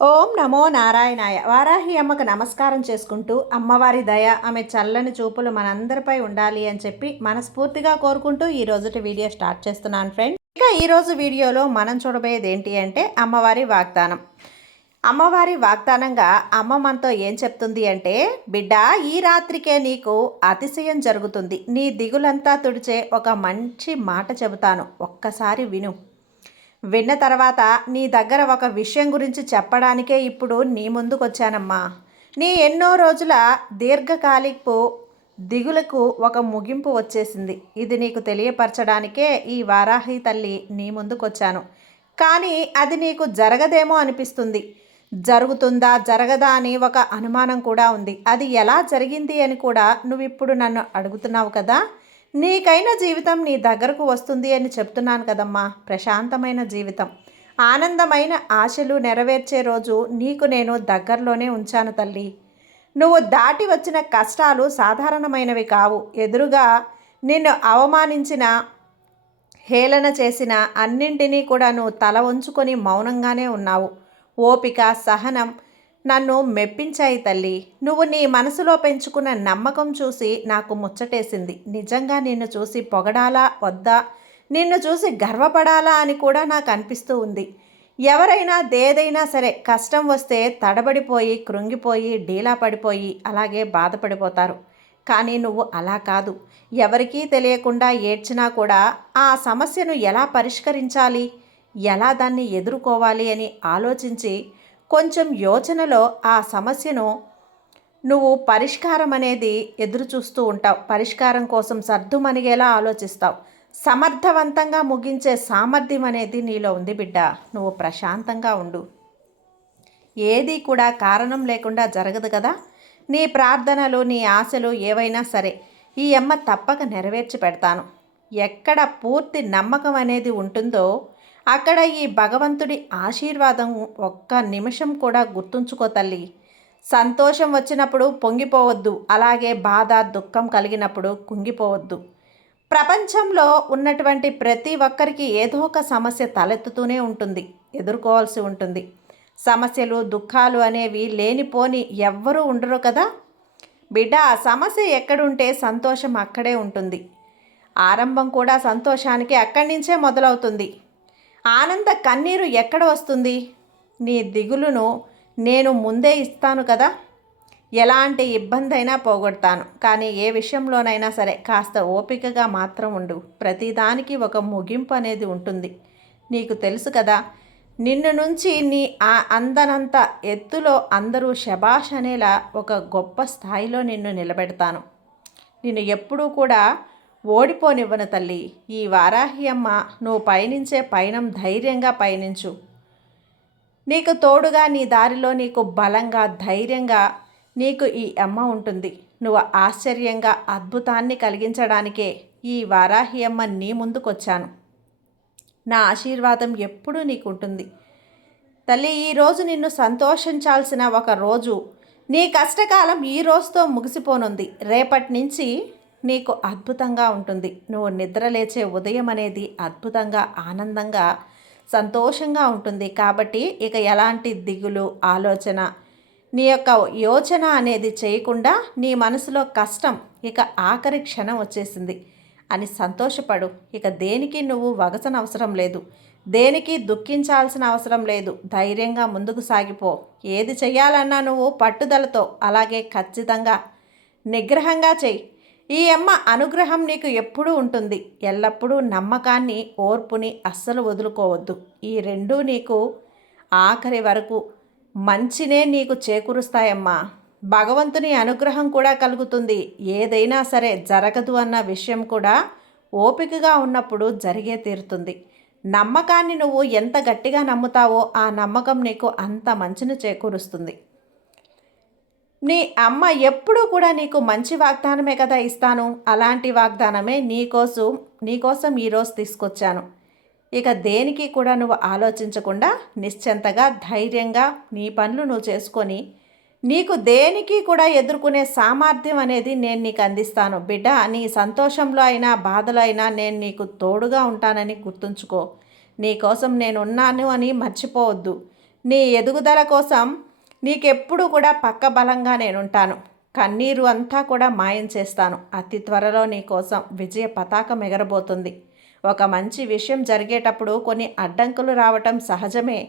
ఓం నమో నారాయణాయ. వారాహి అమ్మకు నమస్కారం చేసుకుంటూ అమ్మవారి దయ, ఆమె చల్లని చూపులు మనందరిపై ఉండాలి అని చెప్పి మనస్ఫూర్తిగా కోరుకుంటూ ఈ రోజుటి వీడియో స్టార్ట్ చేస్తున్నాను ఫ్రెండ్. ఇక ఈరోజు వీడియోలో మనం చూడబోయేది ఏంటి అంటే అమ్మవారి వాగ్దానం. అమ్మవారి వాగ్దానంగా అమ్మ మనతో ఏం చెప్తుంది అంటే, బిడ్డ, ఈ రాత్రికే నీకు అతిశయం జరుగుతుంది. నీ దిగులంతా తుడిచే ఒక మంచి మాట చెబుతాను, ఒక్కసారి విను. విన్న తర్వాత నీ దగ్గర ఒక విషయం గురించి చెప్పడానికే ఇప్పుడు నీ ముందుకు వచ్చానమ్మా. నీ ఎన్నో రోజుల దీర్ఘకాలికపు దిగులకు ఒక ముగింపు వచ్చేసింది. ఇది నీకు తెలియపరచడానికే ఈ వారాహి తల్లి నీ ముందుకు వచ్చాను. కానీ అది నీకు జరగదేమో అనిపిస్తుంది. జరుగుతుందా జరగదా అని ఒక అనుమానం కూడా ఉంది. అది ఎలా జరిగింది అని కూడా నువ్వు ఇప్పుడు నన్ను అడుగుతున్నావు కదా. నీకైన జీవితం నీ దగ్గరకు వస్తుంది అని చెప్తున్నాను కదమ్మా. ప్రశాంతమైన జీవితం, ఆనందమైన ఆశలు నెరవేర్చే రోజు నీకు నేను దగ్గరలోనే ఉంచాను తల్లి. నువ్వు దాటి వచ్చిన కష్టాలు సాధారణమైనవి కావు. ఎదురుగా నిన్ను అవమానించిన, హేళన చేసిన అన్నింటినీ కూడా నువ్వు తల వంచుకొని మౌనంగానే ఉన్నావు. ఓపిక, సహనం నన్ను మెప్పించాయి తల్లి. నువ్వు నీ మనసులో పెంచుకున్న నమ్మకం చూసి నాకు ముచ్చటేసింది. నిజంగా నిన్ను చూసి పొగడాలా వద్దా, నిన్ను చూసి గర్వపడాలా అని కూడా నాకు అనిపిస్తూ ఉంది. ఎవరైనా దేదైనా సరే కష్టం వస్తే తడబడిపోయి, కృంగిపోయి, డీలా పడిపోయి అలాగే బాధపడిపోతారు. కానీ నువ్వు అలా కాదు. ఎవరికీ తెలియకుండా ఏడ్చినా కూడా ఆ సమస్యను ఎలా పరిష్కరించాలి, ఎలా దాన్ని ఎదుర్కోవాలి అని ఆలోచించి కొంచెం యోచనలో ఆ సమస్యను నువ్వు పరిష్కారం అనేది ఎదురు చూస్తూ ఉంటావు. పరిష్కారం కోసం సర్దుమణిగేలా ఆలోచిస్తావు. సమర్థవంతంగా ముగించే సామర్థ్యం అనేది నీలో ఉంది బిడ్డ. నువ్వు ప్రశాంతంగా ఉండు. ఏది కూడా కారణం లేకుండా జరగదు కదా. నీ ప్రార్థనలు, నీ ఆశలు ఏవైనా సరే ఈ అమ్మ తప్పక నెరవేర్చి పెడతాను. ఎక్కడ పూర్తి నమ్మకం అనేది ఉంటుందో అక్కడ ఈ భగవంతుడి ఆశీర్వాదం ఒక్క నిమిషం కూడా గుర్తుంచుకో తల్లి. సంతోషం వచ్చినప్పుడు పొంగిపోవద్దు, అలాగే బాధ, దుఃఖం కలిగినప్పుడు కుంగిపోవద్దు. ప్రపంచంలో ఉన్నటువంటి ప్రతి ఒక్కరికి ఏదో ఒక సమస్య తలెత్తుతూనే ఉంటుంది, ఎదుర్కోవాల్సి ఉంటుంది. సమస్యలు, దుఃఖాలు అనేవి లేనిపోని ఎవ్వరూ ఉండరు కదా బిడ్డ. ఆ సమస్య ఎక్కడుంటే సంతోషం అక్కడే ఉంటుంది. ఆరంభం కూడా సంతోషానికి అక్కడి నుంచే మొదలవుతుంది. ఆనంద కన్నీరు ఎక్కడ వస్తుంది? నీ దిగులును నేను ముందే ఇస్తాను కదా. ఎలాంటి ఇబ్బంది అయినా పోగొడతాను. కానీ ఏ విషయంలోనైనా సరే కాస్త ఓపికగా మాత్రం ఉండు. ప్రతిదానికి ఒక ముగింపు అనేది ఉంటుంది. నీకు తెలుసు కదా, నిన్ను నుంచి నీ ఆ అందనంత ఎత్తులో అందరూ శబాష్ అనేలా ఒక గొప్ప స్థాయిలో నిన్ను నిలబెడతాను. నిన్ను ఎప్పుడూ కూడా ఓడిపోనివ్వను తల్లి. ఈ వారాహి అమ్మ నువ్వు పయనించే పయనం ధైర్యంగా పయనించు. నీకు తోడుగా, నీ దారిలో నీకు బలంగా, ధైర్యంగా నీకు ఈ అమ్మ ఉంటుంది. నువ్వు ఆశ్చర్యంగా అద్భుతాన్ని కలిగించడానికే ఈ వారాహి అమ్మ నీ ముందుకొచ్చాను. నా ఆశీర్వాదం ఎప్పుడూ నీకు ఉంటుంది తల్లి. ఈరోజు నిన్ను సంతోషించాల్సిన ఒక రోజు. నీ కష్టకాలం ఈ రోజుతో ముగిసిపోనుంది. రేపటి నుంచి నీకు అద్భుతంగా ఉంటుంది. నువ్వు నిద్రలేచే ఉదయం అనేది అద్భుతంగా, ఆనందంగా, సంతోషంగా ఉంటుంది. కాబట్టి ఇక ఎలాంటి దిగులు, ఆలోచన, నీ యొక్క యోచన అనేది చేయకుండా నీ మనసులో కష్టం ఇక ఆఖరి క్షణం వచ్చేసింది అని సంతోషపడు. ఇక దేనికి నువ్వు వగసనవసరం లేదు, దేనికి దుఃఖించాల్సిన అవసరం లేదు. ధైర్యంగా ముందుకు సాగిపో. ఏది చెయ్యాలన్నా నువ్వు పట్టుదలతో, అలాగే ఖచ్చితంగా, నిగ్రహంగా చెయ్యి. ఈ అమ్మ అనుగ్రహం నీకు ఎప్పుడూ ఉంటుంది. ఎల్లప్పుడూ నమ్మకాన్ని, ఓర్పుని అస్సలు వదులుకోవద్దు. ఈ రెండూ నీకు ఆఖరి వరకు మంచినే నీకు చేకూరుస్తాయమ్మా. భగవంతుని అనుగ్రహం కూడా కలుగుతుంది. ఏదైనా సరే జరగదు అన్న విషయం కూడా ఓపికగా ఉన్నప్పుడు జరిగే తీరుతుంది. నమ్మకాన్ని నువ్వు ఎంత గట్టిగా నమ్ముతావో ఆ నమ్మకం నీకు అంత మంచిని చేకూరుస్తుంది. నీ అమ్మ ఎప్పుడూ కూడా నీకు మంచి వాగ్దానమే కదా ఇస్తాను. అలాంటి వాగ్దానమే నీకోసం ఈరోజు తీసుకొచ్చాను. ఇక దేనికి కూడా నువ్వు ఆలోచించకుండా నిశ్చింతగా, ధైర్యంగా నీ పనులు నువ్వు చేసుకొని నీకు దేనికి కూడా ఎదుర్కొనే సామర్థ్యం అనేది నేను నీకు అందిస్తాను బిడ్డ. నీ సంతోషంలో అయినా, బాధలో అయినా నేను నీకు తోడుగా ఉంటానని గుర్తుంచుకో. నీకోసం నేనున్నాను అని మర్చిపోవద్దు. నీ ఎదుగుదల కోసం నీకెప్పుడు కూడా పక్క బలంగా నేనుంటాను. కన్నీరు అంతా కూడా మాయం చేస్తాను. అతి త్వరలో నీ కోసం విజయ పతాకం ఎగరబోతుంది. ఒక మంచి విషయం జరిగేటప్పుడు కొన్ని అడ్డంకులు రావటం సహజమే.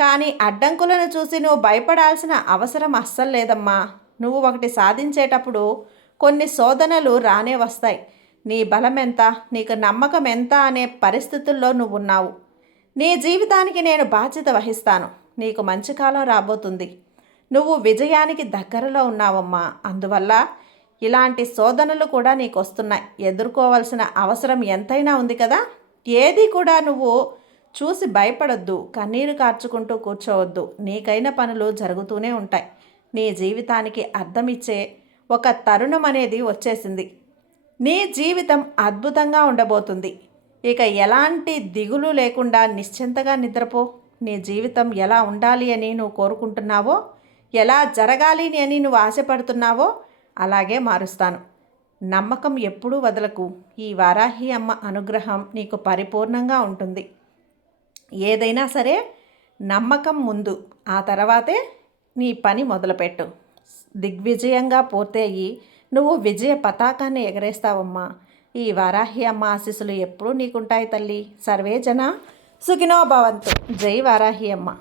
కానీ అడ్డంకులను చూసి నువ్వు భయపడాల్సిన అవసరం అస్సలు లేదమ్మా. నువ్వు ఒకటి సాధించేటప్పుడు కొన్ని శోధనలు రానే వస్తాయి. నీ బలం ఎంత, నీకు నమ్మకం ఎంత అనే పరిస్థితుల్లో నువ్వు ఉన్నావు. నీ జీవితానికి నేను బాధ్యత వహిస్తాను. నీకు మంచి కాలం రాబోతుంది. నువ్వు విజయానికి దగ్గరలో ఉన్నావమ్మా. అందువల్ల ఇలాంటి శోధనలు కూడా నీకు వస్తున్నాయి. ఎదుర్కోవాల్సిన అవసరం ఎంతైనా ఉంది కదా. ఏది కూడా నువ్వు చూసి భయపడొద్దు, కన్నీరు కార్చుకుంటూ కూర్చోవద్దు. నీకైన పనులు జరుగుతూనే ఉంటాయి. నీ జీవితానికి అర్థమిచ్చే ఒక తరుణం అనేది వచ్చేసింది. నీ జీవితం అద్భుతంగా ఉండబోతుంది. ఇక ఎలాంటి దిగులు లేకుండా నిశ్చింతగా నిద్రపో. నీ జీవితం ఎలా ఉండాలి అని నువ్వు కోరుకుంటున్నావో, ఎలా జరగాలి అని నువ్వు ఆశపడుతున్నావో అలాగే మారుస్తాను. నమ్మకం ఎప్పుడూ వదలకు. ఈ వారాహి అమ్మ అనుగ్రహం నీకు పరిపూర్ణంగా ఉంటుంది. ఏదైనా సరే నమ్మకం ముందు, ఆ తర్వాతే నీ పని మొదలుపెట్టు. దిగ్విజయంగా పూర్తయ్యి నువ్వు విజయ పతాకాన్ని ఎగరేస్తావమ్మా. ఈ వారాహి అమ్మ ఆశీస్సులు ఎప్పుడూ నీకుంటాయి తల్లి. సర్వే జన సుఖినో భవంతు. జై వారాహి అమ్మ.